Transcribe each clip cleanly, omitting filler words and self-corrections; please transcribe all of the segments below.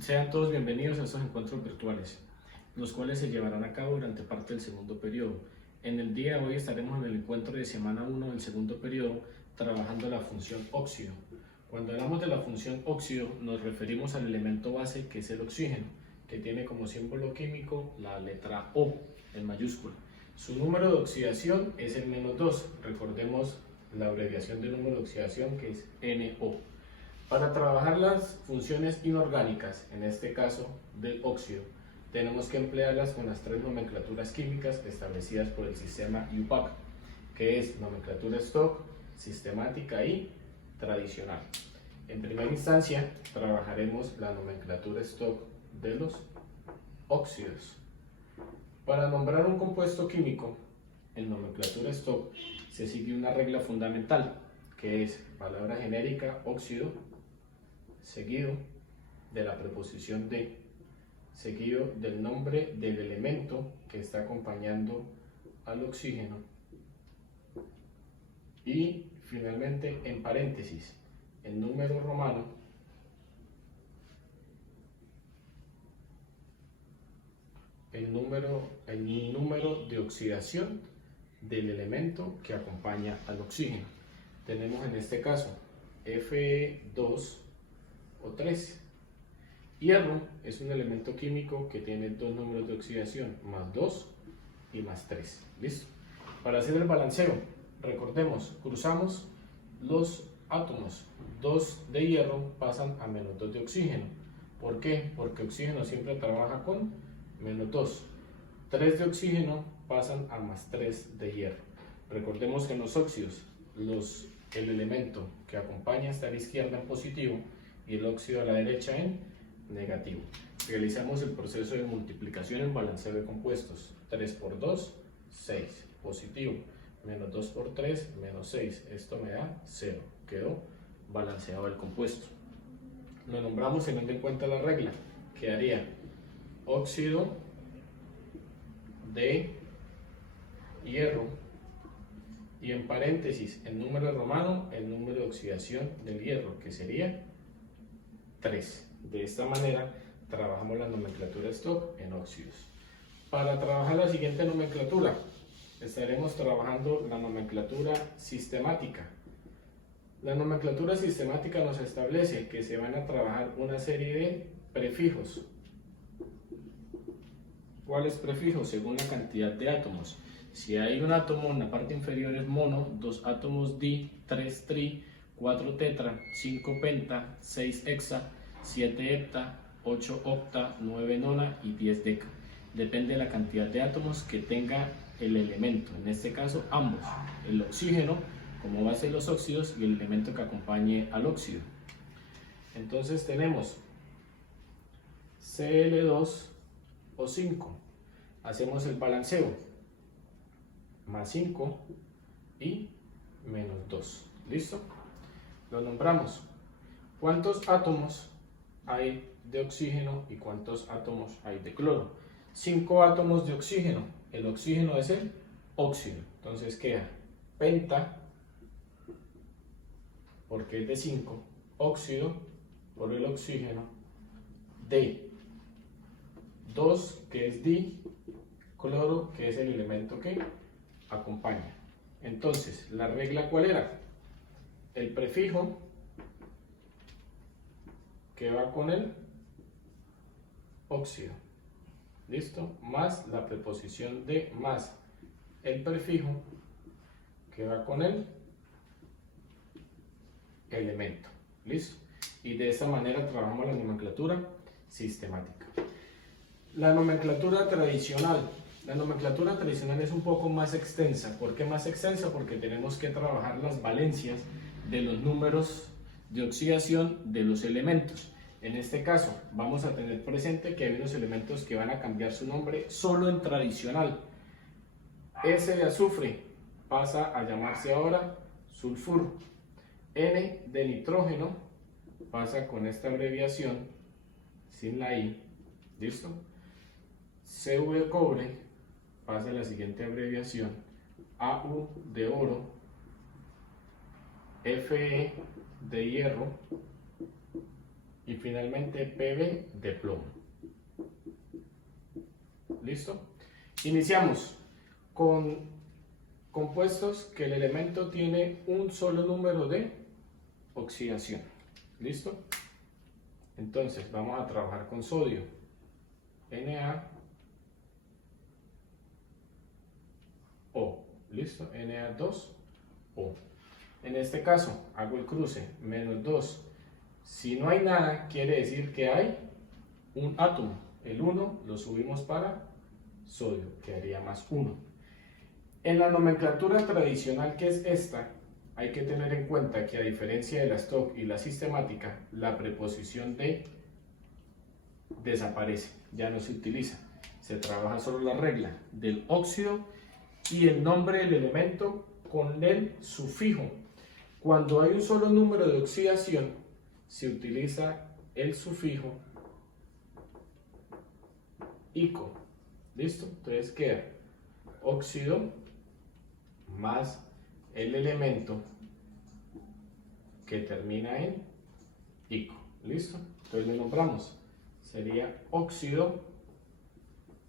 Sean todos bienvenidos a estos encuentros virtuales, los cuales se llevarán a cabo durante parte del segundo periodo. En el día de hoy estaremos en el encuentro de semana 1 del segundo periodo trabajando la función óxido. Cuando hablamos de la función óxido nos referimos al elemento base que es el oxígeno, que tiene como símbolo químico la letra O en mayúscula. Su número de oxidación es el -2, recordemos la abreviación del número de oxidación que es NO. Para trabajar las funciones inorgánicas, en este caso del óxido, tenemos que emplearlas con las tres nomenclaturas químicas establecidas por el sistema IUPAC, que es nomenclatura stock, sistemática y tradicional. En primera instancia, trabajaremos la nomenclatura stock de los óxidos. Para nombrar un compuesto químico en nomenclatura stock se sigue una regla fundamental, que es palabra genérica óxido, seguido de la preposición de, seguido del nombre del elemento que está acompañando al oxígeno y finalmente en paréntesis el número romano el número de oxidación del elemento que acompaña al oxígeno. Tenemos en este caso Fe2 o 3. Hierro es un elemento químico que tiene dos números de oxidación, +2 y +3. ¿Listo? Para hacer el balanceo, recordemos, cruzamos los átomos. 2 de hierro pasan a -2 de oxígeno. ¿Por qué? Porque oxígeno siempre trabaja con -2. 3 de oxígeno pasan a +3 de hierro. Recordemos que en los óxidos, el elemento que acompaña está a la izquierda en positivo y el óxido a la derecha en negativo. Realizamos el proceso de multiplicación en balanceo de compuestos. 3 por 2, 6, positivo, -2 por 3, -6, esto me da 0, quedó balanceado el compuesto. Lo nombramos teniendo en cuenta la regla, quedaría óxido de hierro y en paréntesis el número romano, el número de oxidación del hierro, que sería 3. De esta manera trabajamos la nomenclatura stock en óxidos. Para trabajar la siguiente nomenclatura, estaremos trabajando la nomenclatura sistemática. La nomenclatura sistemática nos establece que se van a trabajar una serie de prefijos. ¿Cuáles prefijos? Según la cantidad de átomos. Si hay un átomo en la parte inferior es mono, 2 átomos di, 3 tri, 4 tetra, 5 penta, 6 hexa, 7 hepta, 8 octa, 9 nona y 10 deca. Depende de la cantidad de átomos que tenga el elemento, en este caso ambos, el oxígeno como base de los óxidos y el elemento que acompañe al óxido. Entonces tenemos Cl2 o 5. Hacemos el balanceo. +5 y -2. ¿Listo? Lo nombramos. ¿Cuántos átomos hay de oxígeno y cuántos átomos hay de cloro? 5 átomos de oxígeno. El oxígeno es el óxido. Entonces queda penta, porque es de 5, óxido por el oxígeno, de 2, que es di, cloro, que es el elemento que acompaña. Entonces, ¿la regla cuál era? El prefijo que va con el óxido, ¿listo? Más la preposición de, más el prefijo que va con el elemento, ¿listo? Y de esta manera trabajamos la nomenclatura sistemática. La nomenclatura tradicional. La nomenclatura tradicional es un poco más extensa. ¿Por qué más extensa? Porque tenemos que trabajar las valencias de los números de oxidación de los elementos. En este caso, vamos a tener presente que hay unos elementos que van a cambiar su nombre solo en tradicional. S de azufre pasa a llamarse ahora sulfuro. N de nitrógeno pasa con esta abreviación sin la I. ¿Listo? Cu de cobre pasa la siguiente abreviación, Au de oro, Fe de hierro y finalmente Pb de plomo. ¿Listo? Iniciamos con compuestos que el elemento tiene un solo número de oxidación. ¿Listo? Entonces vamos a trabajar con sodio. NaO. ¿Listo? Na2O. En este caso hago el cruce, menos 2. Si no hay nada, quiere decir que hay un átomo. El 1 lo subimos para sodio, quedaría más 1. En la nomenclatura tradicional, que es esta, hay que tener en cuenta que a diferencia de la stock y la sistemática, la preposición de desaparece, ya no se utiliza. Se trabaja solo la regla del óxido y el nombre del elemento con el sufijo. Cuando hay un solo número de oxidación, se utiliza el sufijo ico. ¿Listo? Entonces queda óxido más el elemento que termina en ico. ¿Listo? Entonces le nombramos. Sería óxido.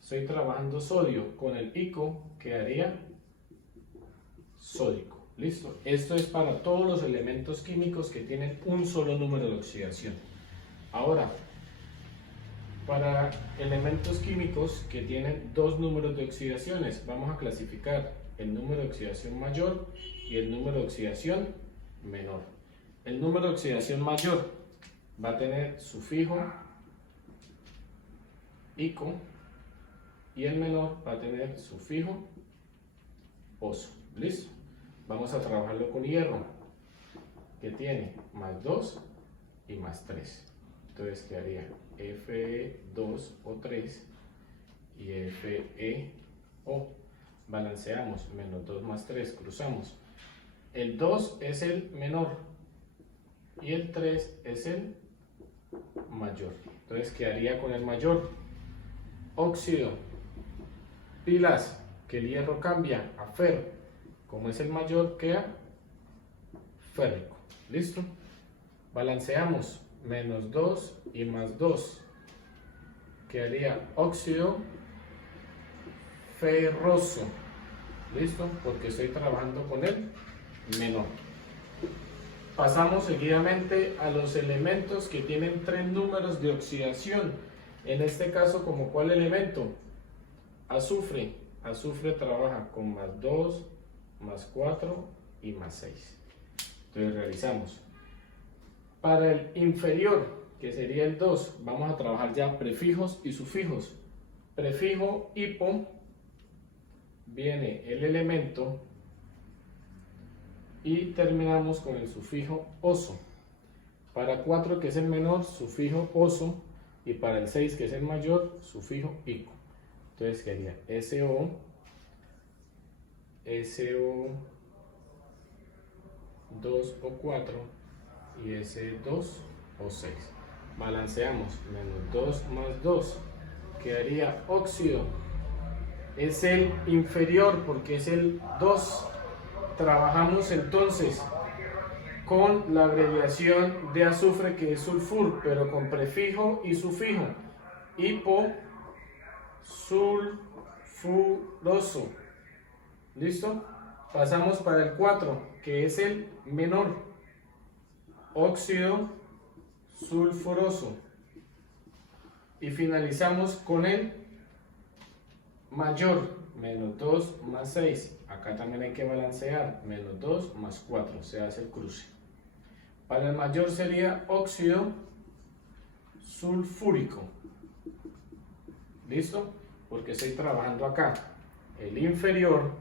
Estoy trabajando sodio con el ico, quedaría sódico. ¿Listo? Esto es para todos los elementos químicos que tienen un solo número de oxidación. Ahora, para elementos químicos que tienen dos números de oxidaciones, vamos a clasificar el número de oxidación mayor y el número de oxidación menor. El número de oxidación mayor va a tener sufijo ico y el menor va a tener sufijo oso. ¿Listo? Vamos a trabajarlo con hierro, que tiene más 2 y más 3. Entonces quedaría Fe2O3 y FeO. Balanceamos, menos 2 más 3, cruzamos. El 2 es el menor y el 3 es el mayor. Entonces quedaría con el mayor. Óxido, pilas, que el hierro cambia a ferro. Como es el mayor, queda férrico. ¿Listo? Balanceamos, menos 2 y más 2. Quedaría óxido ferroso. ¿Listo? Porque estoy trabajando con el menor. Pasamos seguidamente a los elementos que tienen 3 números de oxidación. En este caso, ¿como cuál elemento? Azufre. Azufre trabaja con más 2, más 4 y más 6. Entonces realizamos. Para el inferior, que sería el 2, vamos a trabajar ya prefijos y sufijos. Prefijo hipo, viene el elemento y terminamos con el sufijo oso. Para 4, que es el menor, sufijo oso, y para el 6, que es el mayor, sufijo ico. Entonces quedaría SO, SO2O4 y S2O6. Balanceamos, menos 2 más 2, quedaría óxido. Es el inferior porque es el 2. Trabajamos entonces con la abreviación de azufre, que es sulfur, pero con prefijo y sufijo. Hipo, sulfuroso. ¿Listo? Pasamos para el 4, que es el menor. Óxido sulfuroso. Y finalizamos con el mayor, menos 2 más 6. Acá también hay que balancear, menos 2 más 4, se hace el cruce. Para el mayor sería óxido sulfúrico. ¿Listo? Porque estoy trabajando acá el inferior,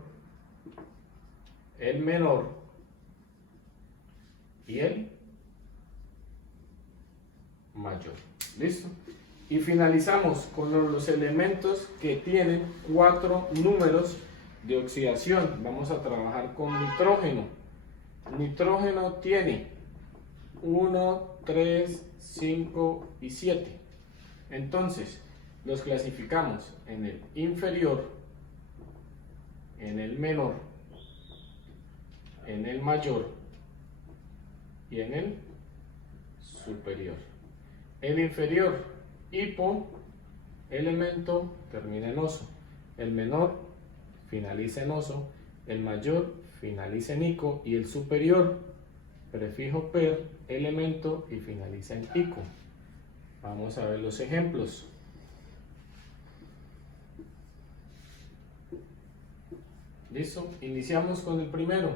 el menor y el mayor. ¿Listo? Y finalizamos con los elementos que tienen 4 números de oxidación. Vamos a trabajar con nitrógeno. Nitrógeno tiene 1, 3, 5 y 7. Entonces, los clasificamos en el inferior, en el menor, en el mayor y en el superior. El inferior, hipo, elemento, termina en oso. El menor finaliza en oso. El mayor finaliza en ico. Y el superior, prefijo per, elemento y finaliza en ico. Vamos a ver los ejemplos. ¿Listo? Iniciamos con el primero.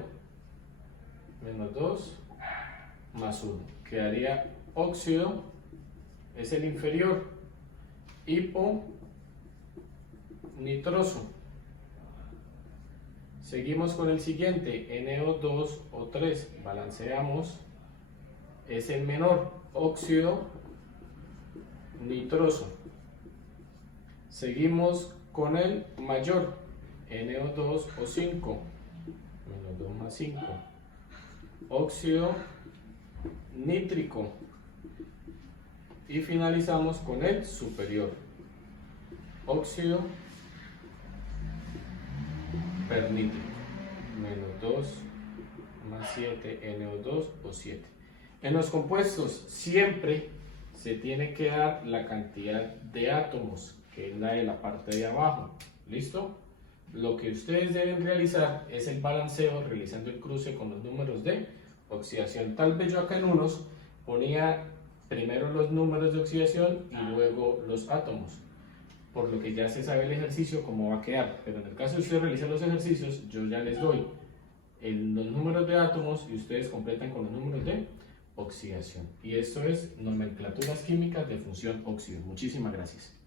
Menos 2 más 1. Quedaría óxido, es el inferior. Hipo, nitroso. Seguimos con el siguiente, NO2 o 3. Balanceamos. Es el menor, óxido, nitroso. Seguimos con el mayor, NO2 o 5. Menos 2 más 5. Óxido nítrico. Y finalizamos con el superior, óxido pernítrico. Menos 2 más 7, NO2 o 7. En los compuestos siempre se tiene que dar la cantidad de átomos, que es la de la parte de abajo. ¿Listo? Lo que ustedes deben realizar es el balanceo realizando el cruce con los números de oxidación. Tal vez yo acá en unos ponía primero los números de oxidación y luego los átomos, por lo que ya se sabe el ejercicio cómo va a quedar. Pero en el caso de ustedes realicen los ejercicios, yo ya les doy los números de átomos y ustedes completan con los números de oxidación. Y esto es nomenclaturas químicas de función óxido. Muchísimas gracias.